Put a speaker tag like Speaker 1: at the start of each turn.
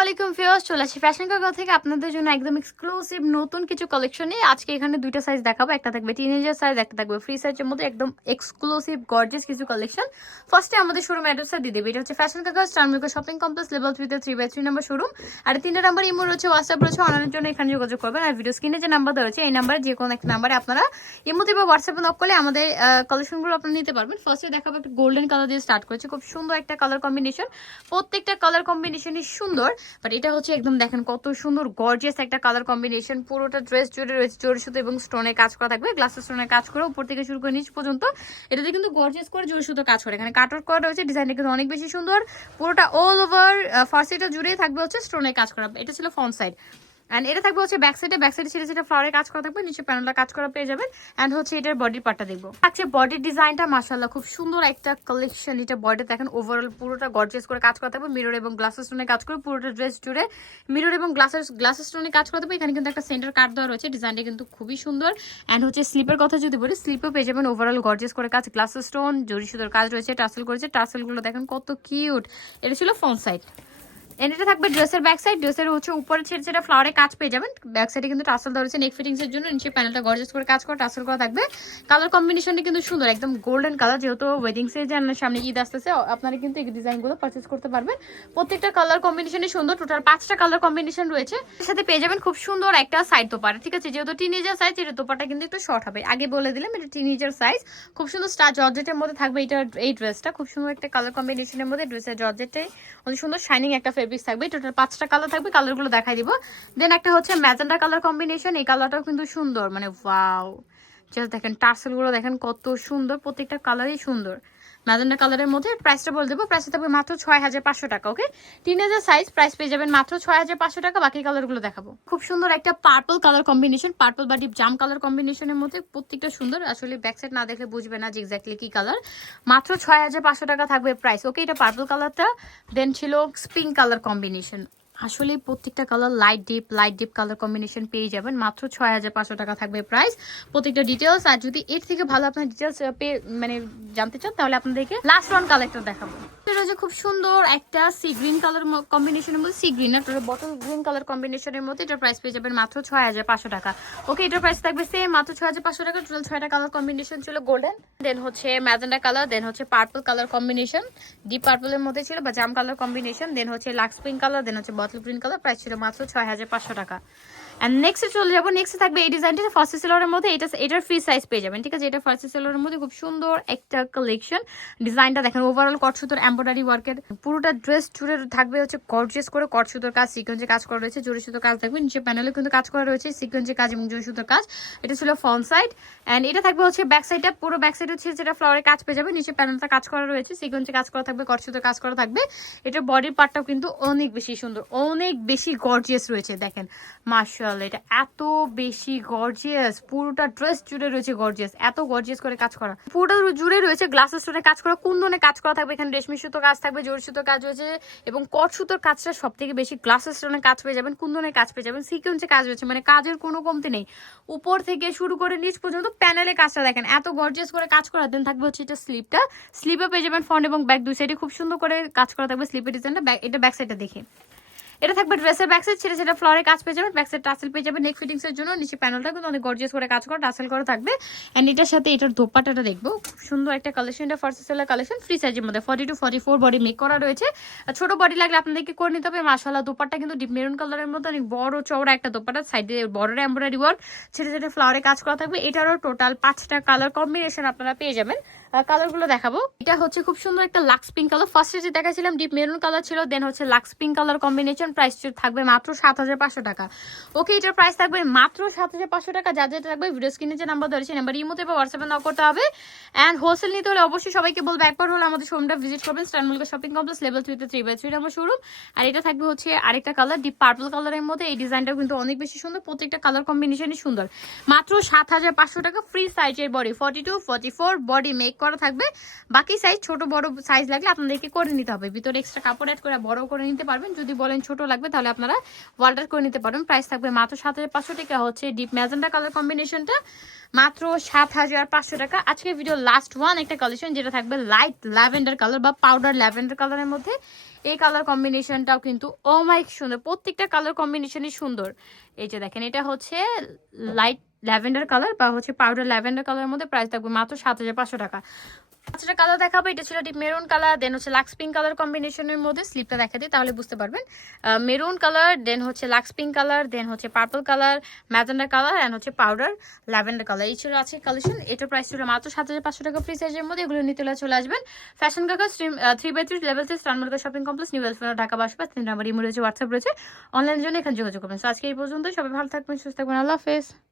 Speaker 1: আলাইকুম ফিওস চলে আসি ফ্যাশন কাকা থেকে। আপনাদের জন্য একদম এক্সক্লুসিভ নতুন কিছু কালেকশন নিয়ে। আজকে এখানে দুইটা সাইজ দেখাবো। একটা থাকবে টিনেজার সাইজ একটা থাকবে ফ্রি সাইজের মধ্যে। একদম এক্সক্লুসিভ গর্জেস কিছু কালেকশন ফার্স্টে আমাদের শোরুম অ্যাড্রেসটা দিয়ে দেবে। এটা হচ্ছে ফ্যাশন কাকা স্টারমিকো শপিং কমপ্লেক্স লেভেল থ্রিতে three by three number showroom আর তিনটা নাম্বার ইমো রয়েছে হোয়াটসঅ্যাপ রয়েছে। অনলাইনের জন্য এখানে যোগাযোগ করবেন। আর ভিডিও স্ক্রিনে যে নাম্বার রয়েছে, এই নাম্বারে যে কোনো একটা নাম্বারে আপনারা ইমোতে বা হোয়াটসঅ্যাপে নক করলে আমাদের কালেকশনগুলো আপনারা নিতে পারবেন। ফার্স্টে দেখাবো একটা গোল্ডেন কালার দিয়ে স্টার্ট করেছে। খুব সুন্দর একটা কালার কম্বিনেশন প্রত্যেকটা কালার কম্বিনেশনই সুন্দর। বাট এটা হচ্ছে একদম দেখেন কত সুন্দর গর্জিয়াস একটা কালার কম্বিনেশন পুরোটা ড্রেস জুড়ে রয়েছে, জোর সুতো এবং স্টোনে কাজ করা থাকবে। গ্লাসের স্টোনে কাজ করে উপর থেকে শুরু করে নিচ পর্যন্ত, এটাতে কিন্তু গর্জিয়াস করে জোরে সুতো কাজ করে। এখানে কাটওয়ার্ক করা রয়েছে ডিজাইনটা কিন্তু অনেক বেশি সুন্দর। পুরোটা অল ওভার ফার্সিটা জুড়ে থাকবে হচ্ছে স্টোনে কাজ করা। এটা ছিল ফ্রন্ট সাইড অ্যান্ড এটা থাকবে হচ্ছে ব্যাক সাইডে ব্যাক সাইডে ছেড়ে ছেড়ে ফ্লাওয়ারে কাজ করা থাকবে, নিচে প্যানেলটা কাজ করা পেয়ে যাবেন। অ্যান্ড হচ্ছে এটার বডির পার্টটা দেখব। আচ্ছা বডির ডিজাইনটা মাসাল্লাহ খুব সুন্দর একটা কালেকশন এটা বডি দেখেন ওভারঅল পুরোটা গর্জিয়াস করে কাজ করা থাকবে। মিরর এবং গ্লাসের স্টোনে কাজ করে পুরোটা ড্রেস জুড়ে মিরর এবং গ্লাসের গ্লাসের স্টোনে কাজ করা থাকবে। এখানে কিন্তু একটা সেন্টার কাট দেওয়া রয়েছে। ডিজাইনটা কিন্তু খুবই সুন্দর। অ্যান্ড হচ্ছে স্লিপের কথা যদি বলি স্লিপও পেয়ে যাবেন ওভারঅল গর্জিয়াস করে কাজ। গ্লাসের স্টোন জরি সুতোর কাজ রয়েছে টাসেল করেছে। টাসেলগুলো দেখেন কত কিউট এটা ছিল ফ্রন্ট সাইড এটা থাকবে ড্রেসের ব্যাক সাইড ড্রেসের হচ্ছে উপরে ছেড়ে ছেড়ে ফ্লাওয়ারে কাজ পেয়ে যাবেন ব্যাক সাইডে কিন্তু টাসেল ধরেছে নেক ফিটিংস এর জন্য, নিচে প্যানেলটা গর্জেস করে কাজ করা টাসেল করা থাকবে। কালার কম্বিনেশনটা কিন্তু সুন্দর, একদম গোল্ডেন কালার যেহেতু ওয়েডিং সিজন সামনে ঈদ আসতেছে, আপনারা কিন্তু এই ডিজাইনগুলো পারচেস করতে পারবেন। প্রত্যেকটা কালার কম্বিনেশনই সুন্দর টোটাল পাঁচটা কালার কম্বিনেশন রয়েছে। সাথে পেয়ে যাবেন খুব সুন্দর একটা সাইড দোপাটা ঠিক আছে? যেহেতু টিনেজার সাইজ এটা দোপাটা কিন্তু একটু শর্ট হবে। আগে বলে দিলাম, এটা টিনেজার সাইজ খুব সুন্দর স্টার জর্জেটের মধ্যে থাকবে এটা এই ড্রেসটা খুব সুন্দর একটা কালার কম্বিনেশনের মধ্যে ড্রেসের জর্জেটটাই অনেক সুন্দর শাইনিং একটা ফেব্রিক থাকবে। টোটাল পাঁচটা কালার থাকবে কালারগুলো দেখাই দিব। দেন একটা হচ্ছে ম্যাজেন্ডা কালার কম্বিনেশন এই কালারটাও কিন্তু সুন্দর মানে ওয়াও জাস্ট দেখেন টার্সেলগুলো দেখেন কত সুন্দর, প্রত্যেকটা কালারই সুন্দর। ম্যাজেন্ডা কালারের মধ্যে প্রাইসটা বলে দেবো। প্রাইসটা থাকবে মাত্র ছয় হাজার পাঁচশো টাকা ওকে টিনেজার সাইজ প্রাইস পেয়ে যাবেন মাত্র ছয় হাজার পাঁচশো টাকা। বাকি কালারগুলো দেখাবো। খুব সুন্দর একটা পার্পল কালার কম্বিনেশন পার্পল বা ডিপ জাম কালার কম্বিনেশনের মধ্যে প্রত্যেকটা সুন্দর। আসলে ব্যাক সাইড না দেখলে বুঝবে না যে এক্স্যাক্টলি কি কালার মাত্র ছয় হাজার পাঁচশো টাকা থাকবে প্রাইস ওকে এটা পার্পল কালারটা দেন ছিল পিঙ্ক কালার কম্বিনেশন আসলে প্রত্যেকটা colour light deep light deep colour combination পেয়ে যাবেন। মাত্র ছয় হাজার পাঁচশো টাকা থাকবে প্রাইস প্রত্যেকটা ডিটেলস আর যদি এর থেকে ভালো আপনার ডিটেলস পেয়ে মানে জানতে চান, তাহলে আপনাদেরকে লাস্ট ওয়ান কালেক্টর দেখাবো। রয়েছে খুব সুন্দর একটা সি গ্রিন কালার কম্বিনেশনের মধ্যে, সি গ্রিন না বটল গ্রিন কালার কম্বিনেশনের মধ্যে, এটার প্রাইস পেয়ে যাবেন মাত্র ছয় হাজার পাঁচশো টাকা। ওকে এটার প্রাইস থাকবে সেম মাত্র ছয় হাজার পাঁচশো টাকা। টোটাল ছয়টা কালার কম্বিনেশন ছিল গোল্ডেন দেন হচ্ছে ম্যাজেন্ডা কালার দেন হচ্ছে পার্পল কালার কম্বিনেশন ডিপ পার্পলের মধ্যে ছিল বা জাম কালার কম্বিনেশন দেন হচ্ছে লাক্স পিঙ্ক কালার দেন হচ্ছে বটল গ্রিন কালার প্রাইস ছিল মাত্র ছয় হাজার পাঁচশো টাকা। অ্যান্ড নেক্সটে চলে যাব নেক্সটে থাকবে এই ডিজাইনটা ফার্স্ট সেলারের মধ্যে, এটা এটার ফ্রি সাইজ পেয়ে যাবেন, ঠিক আছে? এটা ফার্স্ট সেলারের মধ্যে খুব সুন্দর একটা কালেকশন ডিজাইনটা দেখেন ওভারঅল কট সুতোর এম্ব্রয়ডারি ওয়ার্কের পুরোটা ড্রেস জুড়ে থাকবে, হচ্ছে গর্জিয়াস করে কট সুতোর কাজ সিকোয়েন্সে কাজ করা রয়েছে জোরে সুতোর কাজ থাকবে নিচে প্যানেলে কিন্তু কাজ করা রয়েছে সিকোয়েন্সে কাজ এবং জোরে সুতোর কাজ। এটা ছিল ফ্রন্ট সাইড অ্যান্ড এটা থাকবে হচ্ছে ব্যাক সাইডটা পুরো ব্যাক সাইড হচ্ছে যেটা ফ্লাওয়ারে কাজ পেয়ে যাবে নিচে প্যানেলটা কাজ করা রয়েছে সিকোয়েন্সে কাজ করা থাকবে কট সুতোর কাজ করা থাকবে। এটার বডির পার্টটাও কিন্তু অনেক বেশি সুন্দর, অনেক বেশি গর্জিয়াস রয়েছে, দেখেন। মার্শাল এটা এত বেশি গর্জিয়াস পুরোটা ড্রেস জুড়ে রয়েছে গর্জিয়াস এত গর্জিয়াস করে কাজ করা। পুরোটা জুড়ে রয়েছে গ্লাস স্টোনে কাজ করা কুন্দনে কাজ করা থাকবে? এখানে রেশমি সুতো কাজ থাকবে, জোর সুতো কাজ রয়েছে এবং কট সুতোর কাজটা সব থেকে বেশি গ্লাস স্টোনে কাজ পেয়ে যাবেন, কোন কুন্দনের কাজ পেয়ে যাবেন? সিকোয়েন্সে কাজ রয়েছে মানে কাজের কোনো কমতি নেই। উপর থেকে শুরু করে নিচ পর্যন্ত প্যানেলে কাজটা দেখেন, এত গর্জিয়াস করে কাজ করা। দেন থাকবে হচ্ছে এটা স্লিপটা স্লিপে পেয়ে যাবেন ফ্রন্ট এবং ব্যাক দুই সাইডে খুব সুন্দর করে কাজ করা থাকবে স্লিপের ডিজাইনটা এটা ব্যাক সাইডটা দেখে। এটা থাকবে ড্রেসের ব্যাক ছেড়ে সেটা ফ্লোরে কাজ পেয়ে যাবে ব্যাক টাসেল পেয়ে যাবে নেক ফিটিংস এর জন্য নিচে প্যানেলটা কিন্তু অনেক গর্জিয়াস করে কাজ করা টাসেল করা থাকবে। এন্ড এটার সাথে এটার দোপাটাটা দেখব, খুব সুন্দর একটা কালেকশন এটা ফার্স্ট সেলার কালেকশন ফ্রি সাইজের মধ্যে forty two forty four body make করা রয়েছে। ছোট বডি লাগলে আপনাদেরকে করে নিতে হবে মাসালা দোপাটা কিন্তু ডিপ মেরুন কালারের মধ্যে অনেক বড় চওড়া একটা দোপাটা সাইডে বড় এমব্রয়ডারি ওয়ার্ক ছেড়ে ছেড়ে ফ্লাওয়ারে কাজ করা থাকবে। এটারও টোটাল পাঁচটা কালার কম্বিনেশন আপনারা পেয়ে যাবেন। কালারগুলো দেখাবো। এটা হচ্ছে খুব সুন্দর একটা লাক্স পিঙ্ক কালার ফার্স্টে যে দেখাছিলাম ডিপ মেরুন কালার ছিল দেন হচ্ছে lux pink colour combination price থাকবে মাত্র সাত হাজার পাঁচশো টাকা। ওকে এটার প্রাইস থাকবে মাত্র সাত হাজার পাঁচশো টাকা। যা যেটা থাকবে ভিডিও স্ক্রিনে যে নাম্বার ধরেছে নাম্বার ইমোতে বা হোয়াটসঅ্যাপে নক করতে হবে। অ্যান্ড হোলসেল নিতে হলে অবশ্যই সবাইকে বলব, একবার হলে আমাদের শোরুমটা ভিজিট করবেন। স্ট্যান্ডমুলকা শপিং কমপ্লেক্স লেভেল থ্রিতে three by three number showroom আর এটা থাকবে হচ্ছে আরেকটা কালার ডিপ পার্পল কালারের মধ্যে। এই ডিজাইনটাও কিন্তু অনেক বেশি সুন্দর, প্রত্যেকটা কালার কম্বিনেশনই সুন্দর। মাত্র সাত হাজার পাঁচশো টাকা ফ্রি সাইজের body forty two forty four body make করা থাকবে। বাকি সাইজ ছোট, বড় সাইজ লাগলে আপনাদেরকে করে নিতে হবে। ভিতরে এক্সট্রা কাপড় অ্যাড করে বড় করে নিতে পারবেন। যদি বলেন ছোট লাগবে, তাহলে আপনারা ওয়াল্টার করে নিতে পারবেন। প্রাইস থাকবে মাত্র সাত হাজার পাঁচশো টাকা। হচ্ছে ডিপ ম্যাজেন্ডা কালার কম্বিনেশনটা মাত্র সাত হাজার পাঁচশো টাকা। আজকে ভিডিও লাস্ট ওয়ান একটা কালেকশন যেটা থাকবে লাইট ল্যাভেন্ডার কালার বা পাউডার ল্যাভেন্ডার কালারের মধ্যে। এই কালার কম্বিনেশনটাও কিন্তু ও মাইক সুন্দর। প্রত্যেকটা কালার কম্বিনেশনই সুন্দর। এই যে দেখেন, এটা হচ্ছে লাইট ল্যাভেন্ডার কালার বা হচ্ছে পাউডার ল্যাভেন্ডার কালারের মধ্যে প্রাইস থাকবে মাত্র সাত হাজার পাঁচশো টাকা। পাঁচটা কালার দেখাবো এটা ছিল ডিপ মেরুন কালার দেন হচ্ছে লাক্স পিঙ্ক কালার কম্বিনেশনের মধ্যে স্লিপটা দেখা দিই তাহলে বুঝতে পারবেন। মেরুন কালার দেন হচ্ছে লাক্স পিঙ্ক কালার দেন হচ্ছে purple colour magenta colour and হচ্ছে পাউডার ল্যাভেন্ডার কালার এই ছিল আছে কালেকশন এটার প্রাইস ছিল মাত্র সাত হাজার পাঁচশো টাকা। ফ্রি সাইজের মধ্যে এগুলো নিতে চলে আসবেন। ফ্যাশন কাকা three by three level three স্টানমার্কা shopping complex new এলফেনো ঢাকা বাসপাস তিন নাম্বার ইমো রয়েছে হোয়াটসঅ্যাপ রয়েছে অনলাইনের জন্য এখানে যোগাযোগ করবেন। So, আজকে এই পর্যন্ত সবাই ভালো থাকবেন সুস্থ থাকবেন আল্লাহ হাফেজ।